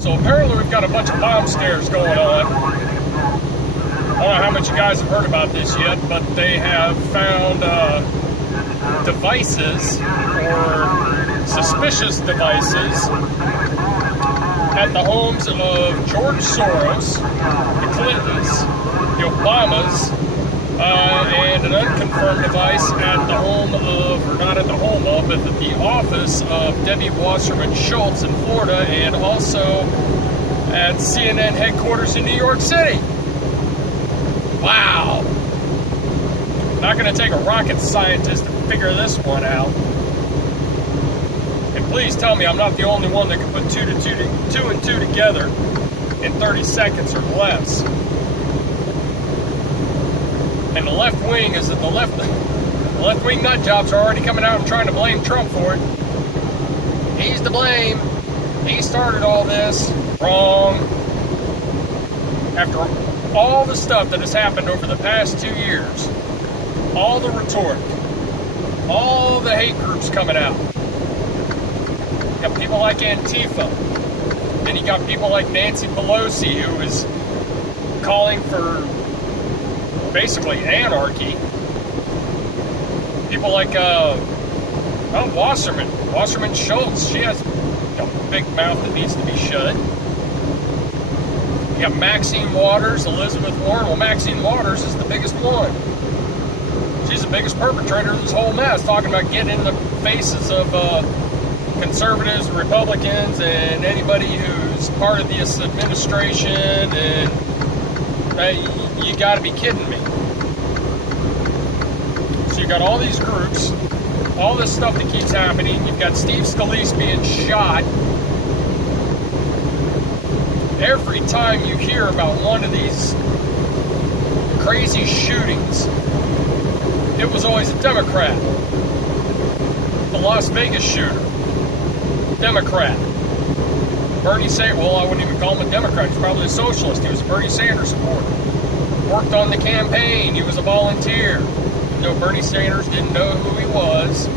So apparently we've got a bunch of bomb scares going on. I don't know how much you guys have heard about this yet, but they have found devices, or suspicious devices, at the homes of George Soros, the Clintons, the Obamas, and an unconfirmed device at the home of, or not at the home of, but at the office of Debbie Wasserman Schultz in Florida, and also at CNN headquarters in New York City. Wow. Not going to take a rocket scientist to figure this one out. And please tell me I'm not the only one that can put two and two together in 30 seconds or less. And the left wing is that the left wing nut jobs are already coming out and trying to blame Trump for it. He's to blame. He started all this. Wrong. After all the stuff that has happened over the past 2 years, all the rhetoric, all the hate groups coming out. You got people like Antifa. Then you got people like Nancy Pelosi, who is calling for basically anarchy. People like Wasserman Schultz. She has a big mouth that needs to be shut. You got Maxine Waters, Elizabeth Warren. Well, Maxine Waters is the biggest one. She's the biggest perpetrator of this whole mess, talking about getting in the faces of conservatives and Republicans and anybody who's part of this administration, and you got to be kidding me. So you got all these groups, all this stuff that keeps happening. You've got Steve Scalise being shot. Every time you hear about one of these crazy shootings, it was always a Democrat. The Las Vegas shooter, Democrat. Bernie Sanders, well, I wouldn't even call him a Democrat. He's probably a socialist. He was a Bernie Sanders supporter. Worked on the campaign. He was a volunteer. Even though Bernie Sanders didn't know who he was.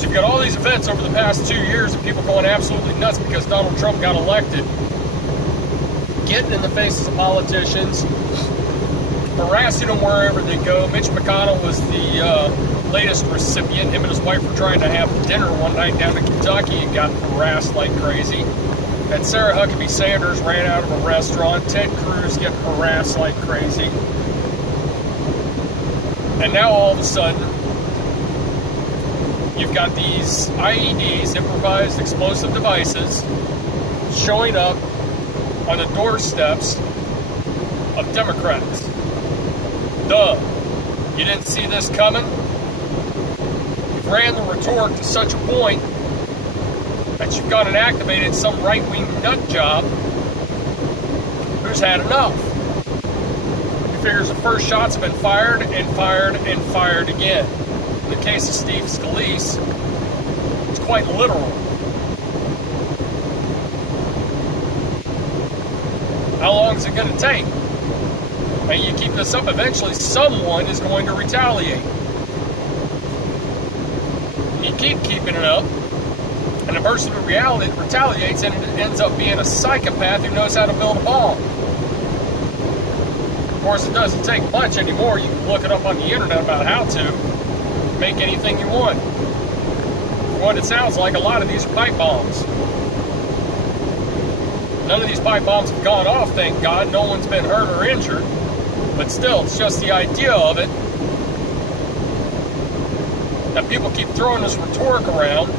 So you've got all these events over the past 2 years of people going absolutely nuts because Donald Trump got elected. Getting in the faces of politicians. Harassing them wherever they go. Mitch McConnell was the latest recipient. Him and his wife were trying to have dinner one night down in Kentucky and got harassed like crazy. And Sarah Huckabee Sanders ran out of a restaurant. Ted Cruz getting harassed like crazy. And now all of a sudden, you've got these IEDs, improvised explosive devices, showing up on the doorsteps of Democrats. Duh. You didn't see this coming? You've ran the rhetoric to such a point that you've gone and activated some right-wing nut job who's had enough. He figures the first shots have been fired and fired and fired again. In the case of Steve Scalise, it's quite literal. How long is it going to take? And you keep this up, eventually someone is going to retaliate. You keep keeping it up, and the person who retaliates, and it ends up being a psychopath who knows how to build a bomb. Of course, it doesn't take much anymore. You can look it up on the internet about how to make anything you want. What it sounds like, a lot of these are pipe bombs. None of these pipe bombs have gone off, thank God. No one's been hurt or injured. But still, it's just the idea of it that people keep throwing this rhetoric around,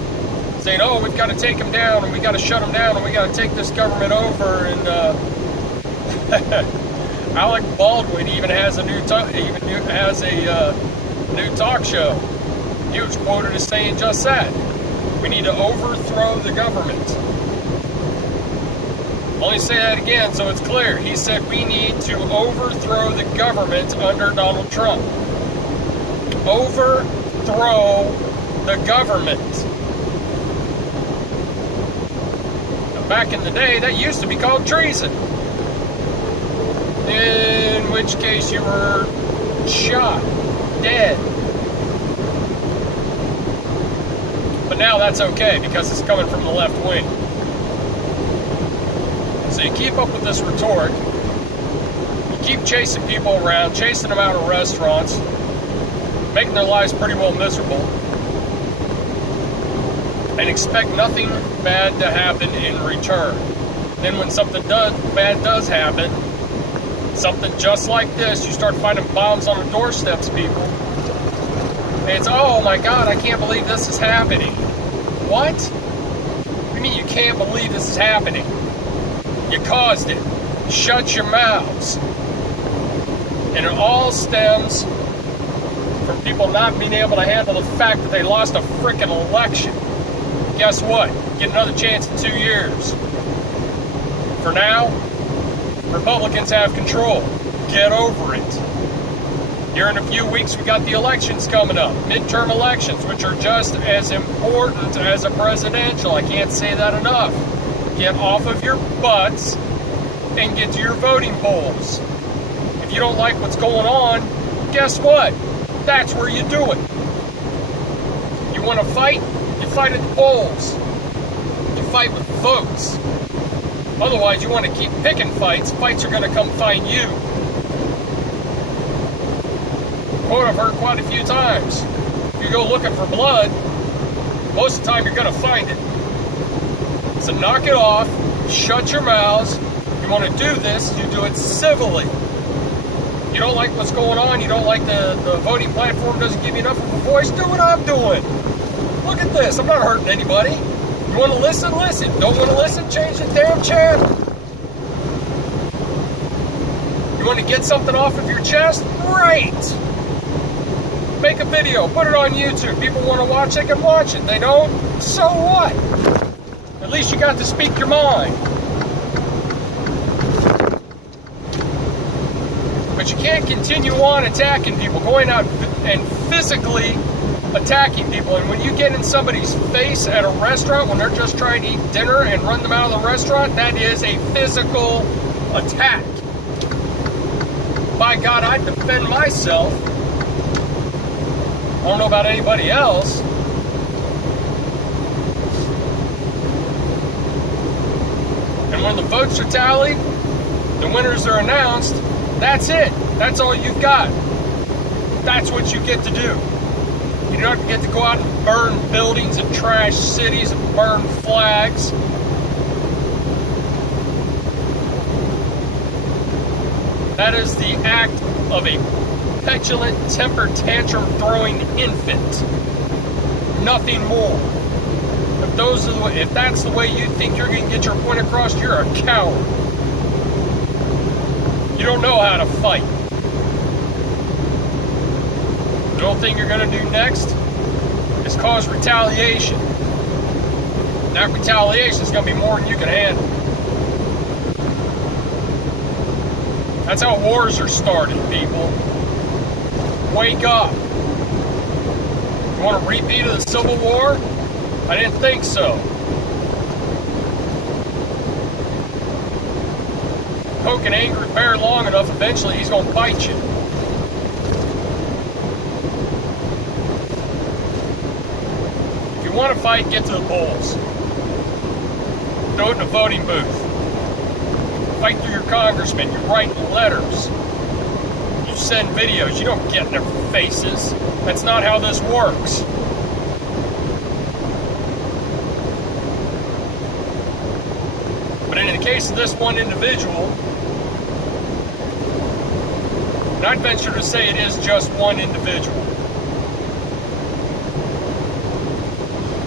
saying, oh, we've got to take them down, and we got to shut them down, and we got to take this government over, and Alec Baldwin even has a new new talk show. He was quoted as saying just that. We need to overthrow the government. Let me say that again so it's clear. He said we need to overthrow the government under Donald Trump. Overthrow the government. Now, back in the day, that used to be called treason. In which case you were shot, dead. But now that's okay because it's coming from the left wing. So you keep up with this rhetoric. You keep chasing people around, chasing them out of restaurants, making their lives pretty well miserable, and expect nothing bad to happen in return. Then when something bad does happen, something just like this, you start finding bombs on the doorsteps, people. And it's, oh my God, I can't believe this is happening. What? What do you mean you can't believe this is happening? You caused it. Shut your mouths. And it all stems from people not being able to handle the fact that they lost a frickin' election. Guess what? Get another chance in 2 years. For now, Republicans have control. Get over it. Here in a few weeks, we got the elections coming up. Midterm elections, which are just as important as a presidential. I can't say that enough. Get off of your butts and get to your voting polls. If you don't like what's going on, guess what? That's where you do it. You want to fight? You fight at the polls. You fight with votes. Otherwise, you want to keep picking fights. Fights are going to come find you. Quote I've heard quite a few times. If you go looking for blood, most of the time you're going to find it. So knock it off. Shut your mouths. You want to do this, you do it civilly. You don't like what's going on, you don't like the voting platform doesn't give you enough of a voice, do what I'm doing. Look at this, I'm not hurting anybody. You want to listen, listen. Don't want to listen, change the damn channel. You want to get something off of your chest? Great. Make a video, put it on YouTube. People want to watch, they can watch it. They don't, so what? At least you got to speak your mind. But you can't continue on attacking people, going out and physically attacking people. And when you get in somebody's face at a restaurant when they're just trying to eat dinner and run them out of the restaurant, that is a physical attack. By God, I'd defend myself. I don't know about anybody else. And when the votes are tallied, the winners are announced, that's it. That's all you've got. That's what you get to do. You don't get to go out and burn buildings and trash cities and burn flags. That is the act of a petulant, temper tantrum throwing infant. Nothing more. If that's the way you think you're going to get your point across, you're a coward. You don't know how to fight. The only thing you're going to do next is cause retaliation. That retaliation is going to be more than you can handle. That's how wars are started, people. Wake up. You want a repeat of the Civil War? I didn't think so. Poke an angry bear long enough, eventually he's going to bite you. If you want to fight, get to the polls. Do it in a voting booth. Fight through your congressman. You write letters. You send videos. You don't get in their faces. That's not how this works. But in the case of this one individual, and I'd venture to say it is just one individual,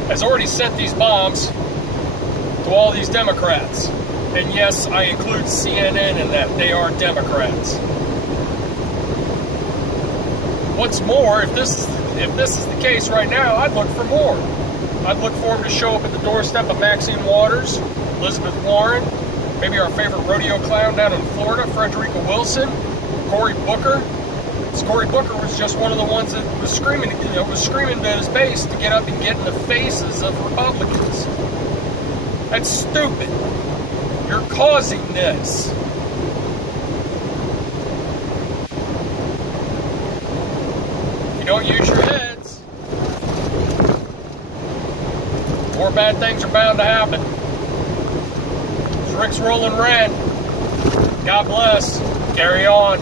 has already sent these bombs to all these Democrats. And yes, I include CNN in that. They are Democrats. What's more, if this is the case right now, I'd look for more. I'd look for them to show up at the doorstep of Maxine Waters, Elizabeth Warren, maybe our favorite rodeo clown down in Florida, Frederica Wilson, Cory Booker. Cory Booker was just one of the ones that was screaming, at his base to get up and get in the faces of Republicans. That's stupid. You're causing this. If you don't use your heads, more bad things are bound to happen. Rick's Rolling Rant. God bless. Carry on.